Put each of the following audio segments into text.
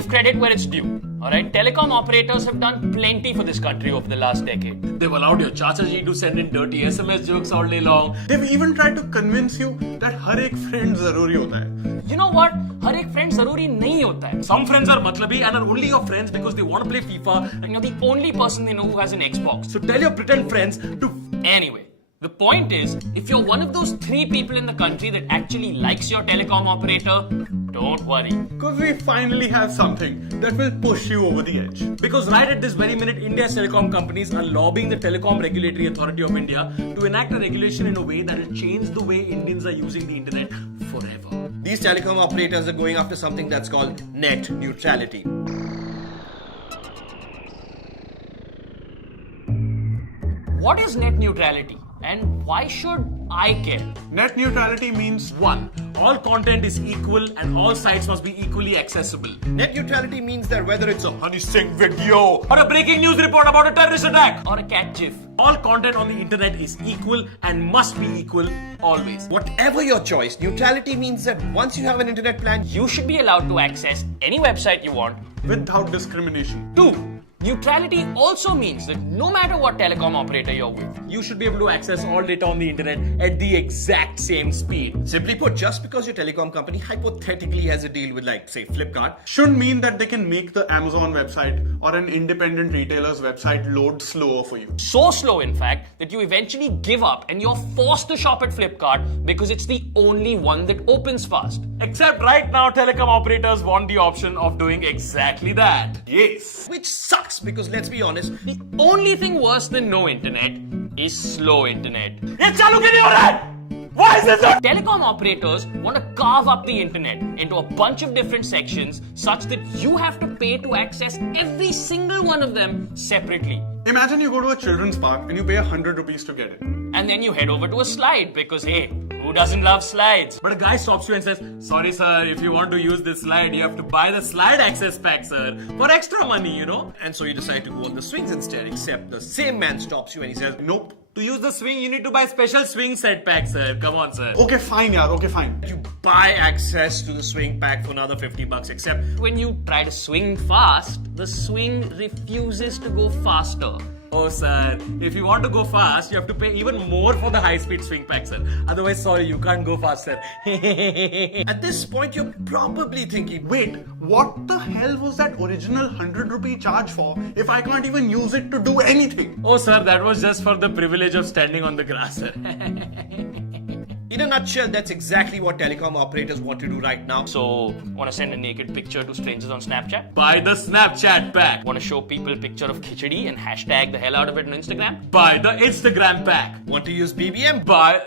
give credit where it's due. Alright, telecom operators have done plenty for this country over the last decade. They've allowed your Chacha ji to send in dirty SMS jokes all day long. They've even tried to convince you that हर एक friend जरूरी होता है. You know what? हर एक friend जरूरी नहीं होता है. Some friends are matlabi and are only your friends because they want to play FIFA. And you're the only person they know who has an Xbox. So tell your pretend friends to... Anyway, the point is, if you're one of those 3 people in the country that actually likes your telecom operator, don't worry. Because we finally have something that will push you over the edge. Because right at this very minute, India's telecom companies are lobbying the Telecom Regulatory Authority of India to enact a regulation in a way that will change the way Indians are using the internet forever. These telecom operators are going after something that's called net neutrality. What is net neutrality? And why should I care? Net neutrality means 1. All content is equal and all sites must be equally accessible. Net neutrality means that whether it's a Honey Singh video Or a breaking news report about a terrorist attack. Or a cat gif. All content on the internet is equal and must be equal always. whatever your choice, neutrality means that once you have an internet plan, You should be allowed to access any website you want. without discrimination. 2. Neutrality also means that no matter what telecom operator you're with, You should be able to access all data on the internet at the exact same speed. simply put, just because your telecom company hypothetically has a deal with, like, say, Flipkart, Shouldn't mean that they can make the Amazon website or an independent retailer's website load slower for you. so slow in fact that you eventually give up and you're forced to shop at Flipkart because it's the only one that opens fast. Except right now, telecom operators want the option of doing exactly that. Yes. which sucks because let's be honest, The only thing worse than no internet is slow internet. Ye chalu kyun nahi ho raha hai? Why is this not? Telecom operators want to carve up the internet into a bunch of different sections such that you have to pay to access every single one of them separately. Imagine you go to a children's park and you pay 100 rupees to get it. And then you head over to a slide because hey, who doesn't love slides? But a guy stops you and says, sorry sir, if you want to use this slide, you have to buy the slide access pack, sir, for extra money, you know. and so you decide to go on the swings instead, except the same man stops you and he says, Nope. To use the swing, you need to buy special swing set pack, sir. Come on, sir. Okay, fine, yaar. Okay, fine. you buy access to the swing pack for another $50, except When you try to swing fast, the swing refuses to go faster. Oh, sir. If you want to go fast, you have to pay even more for the high-speed swing pack, sir. Otherwise, sorry, you can't go fast, sir. at this point you're probably thinking, Wait, what the hell was that original 100 rupee charge for if I can't even use it to do anything? Oh, sir, that was just for the privilege of standing on the grass, sir. in a nutshell, that's exactly what telecom operators want to do right now. So, want to send a naked picture to strangers on Snapchat? Buy the Snapchat pack. Want to show people a picture of khichdi and hashtag the hell out of it on Instagram? Buy the Instagram pack. Want to use BBM? Buy...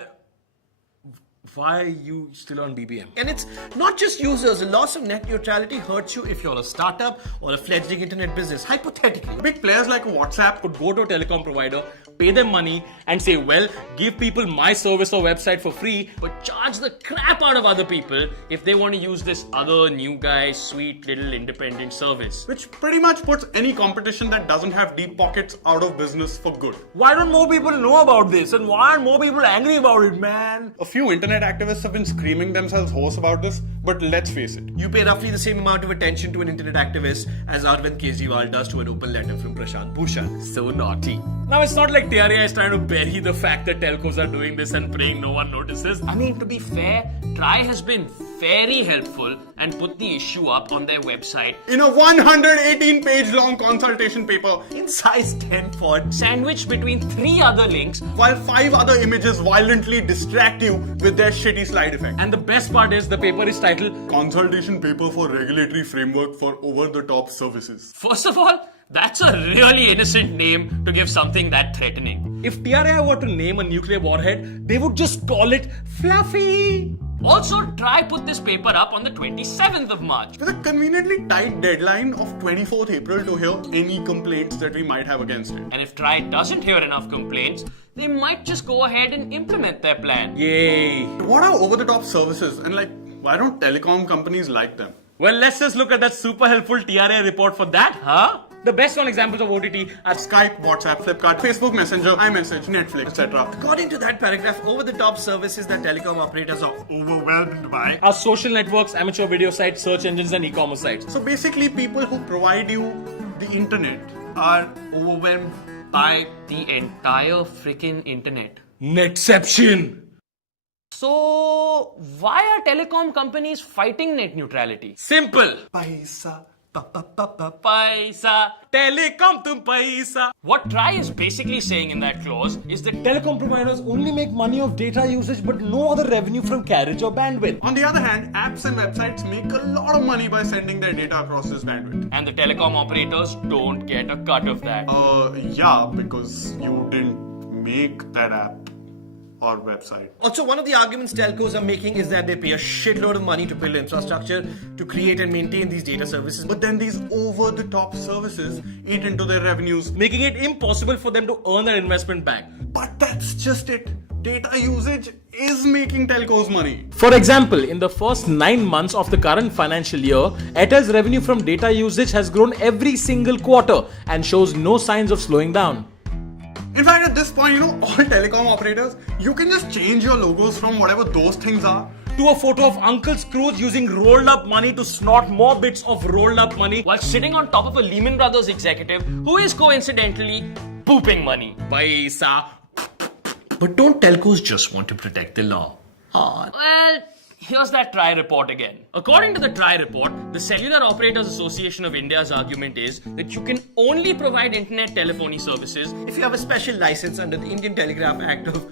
Why are you still on BBM? And it's not just users. The loss of net neutrality hurts you if you're a startup or a fledgling internet business. Hypothetically, Big players like WhatsApp Could go to a telecom provider, pay them money, and say, well, give people my service or website for free, But charge the crap out of other people if they want to use this other new guy, sweet little independent service. which pretty much puts any competition that doesn't have deep pockets out of business for good. why don't more people know about this? And why aren't more people angry about it, man? A few internet activists have been screaming themselves hoarse about this, but let's face it. you pay roughly the same amount of attention to an internet activist as Arvind Kejriwal does to an open letter from Prashant Bhushan. So naughty. Now, it's not like TRAI is trying to bury the fact that telcos are doing this and praying no one notices. I mean, to be fair, TRAI has been very helpful and put the issue up on their website, In a 118-page long consultation paper, In size 10 font, sandwiched between 3 other links. while 5 other images violently distract you with their shitty slide effect. And the best part is the paper is titled Consultation paper for regulatory framework for over-the-top services. First of all, that's a really innocent name to give something that threatening. if TRAI were to name a nuclear warhead, they would just call it Fluffy. Also, TRAI put this paper up on the 27th of March. With a conveniently tight deadline of 24th April to hear any complaints that we might have against it. And if TRAI doesn't hear enough complaints, they might just go ahead and implement their plan. Yay. What are over-the-top services, and why don't telecom companies like them? Well, let's just look at that super helpful TRAI report for that, huh? The best known examples of OTT are Skype, WhatsApp, Flipkart, Facebook Messenger, iMessage, Netflix, etc. According to that paragraph, over-the-top services that telecom operators are overwhelmed by our social networks, amateur video sites, search engines, and e-commerce sites. So basically, people who provide you the internet are overwhelmed by The entire freaking internet. Netception. So, why are telecom companies fighting net neutrality? Simple. paisa. Paisa. Telecom tum paisa. What TRAI is basically saying in that clause is that Telecom providers only make money off data usage but no other revenue from carriage or bandwidth. On the other hand, apps and websites make a lot of money by sending their data across this bandwidth. and the telecom operators don't get a cut of that. Yeah, because you didn't make that app or website. Also, one of the arguments telcos are making is that they pay a shitload of money to build infrastructure to create and maintain these data services. But then these over-the-top services eat into their revenues. Making it impossible for them to earn their investment back. But that's just it. Data usage is making telcos money. For example, in the first 9 months of the current financial year, Airtel's revenue from data usage has grown every single quarter and shows no signs of slowing down. In fact, at this point, all telecom operators, you can just change your logos from whatever those things are. To a photo of Uncle Scrooge using rolled up money to snort more bits of rolled up money. While sitting on top of a Lehman Brothers executive who is coincidentally pooping money. Paisa. But don't telcos just want to protect the law? Well, here's that TRAI report again. According to the TRAI report, the Cellular Operators Association of India's argument is that you can only provide internet telephony services, If you have a special license under the Indian Telegraph Act of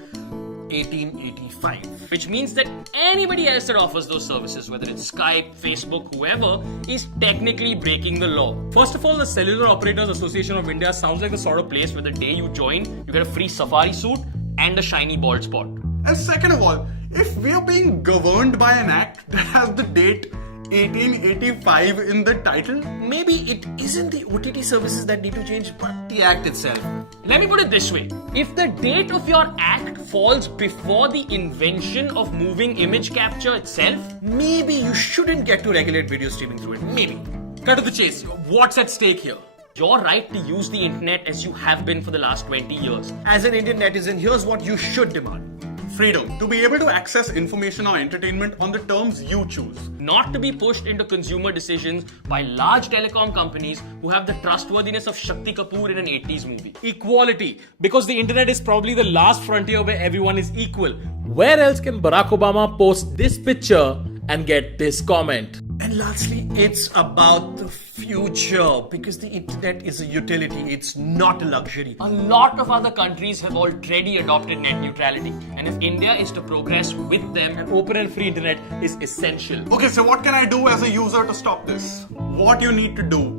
1885. which means that anybody else that offers those services, whether it's Skype, Facebook, whoever, is technically breaking the law. First of all, the Cellular Operators Association of India sounds like the sort of place where the day you join, you get a free safari suit and a shiny bald spot. And second of all, if we are being governed by an act that has the date 1885 in the title, Maybe it isn't the OTT services that need to change, but the act itself. Let me put it this way. If the date of your act falls before the invention of moving image capture itself, Maybe you shouldn't get to regulate video streaming through it. Maybe. Cut to the chase. What's at stake here? your right to use the internet as you have been for the last 20 years. As an Indian netizen, here's what you should demand. freedom to be able to access information or entertainment on the terms you choose. Not to be pushed into consumer decisions by large telecom companies who have the trustworthiness of Shakti Kapoor in an 80s movie. Equality, because the internet is probably the last frontier where everyone is equal. Where else can Barack Obama post this picture and get this comment? And lastly, it's about the future because the internet is a utility, it's not a luxury. A lot of other countries have already adopted net neutrality, and if India is to progress with them, An open and free internet is essential. Okay, so what can I do as a user to stop this? What you need to do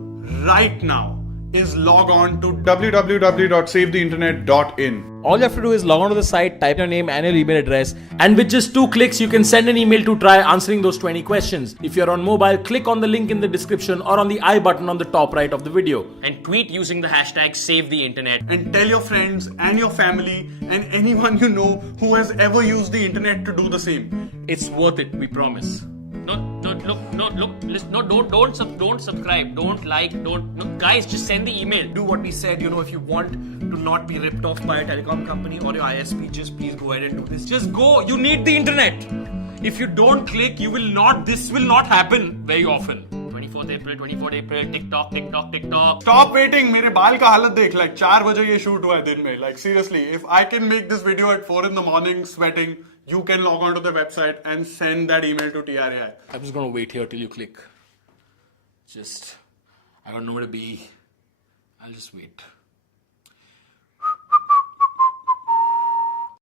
right now is log on to www.savetheinternet.in. All you have to do is log on to the site, type your name and your email address, and with just 2 clicks, you can send an email to TRAI answering those 20 questions. If you're on mobile, click on the link in the description or on the I button on the top right of the video. and tweet using the hashtag #SaveTheInternet. And tell your friends and your family and anyone you know who has ever used the internet to do the same. It's worth it, we promise. Don't subscribe, don't like, guys, just send the email. Do what we said, if you want to not be ripped off by a telecom company or your ISP, just please go ahead and do this. Just go, you need the internet. If you don't click, this will not happen very often. 24th April, TikTok. Stop waiting, मेरे बाल का हालत देख, like 4 बजे ये shoot हुआ है दिन में. Like seriously, if I can make this video at 4 in the morning sweating, you can log on to the website and send that email to TRAI. I'm just gonna wait here till you click. I got nowhere to be. I'll just wait.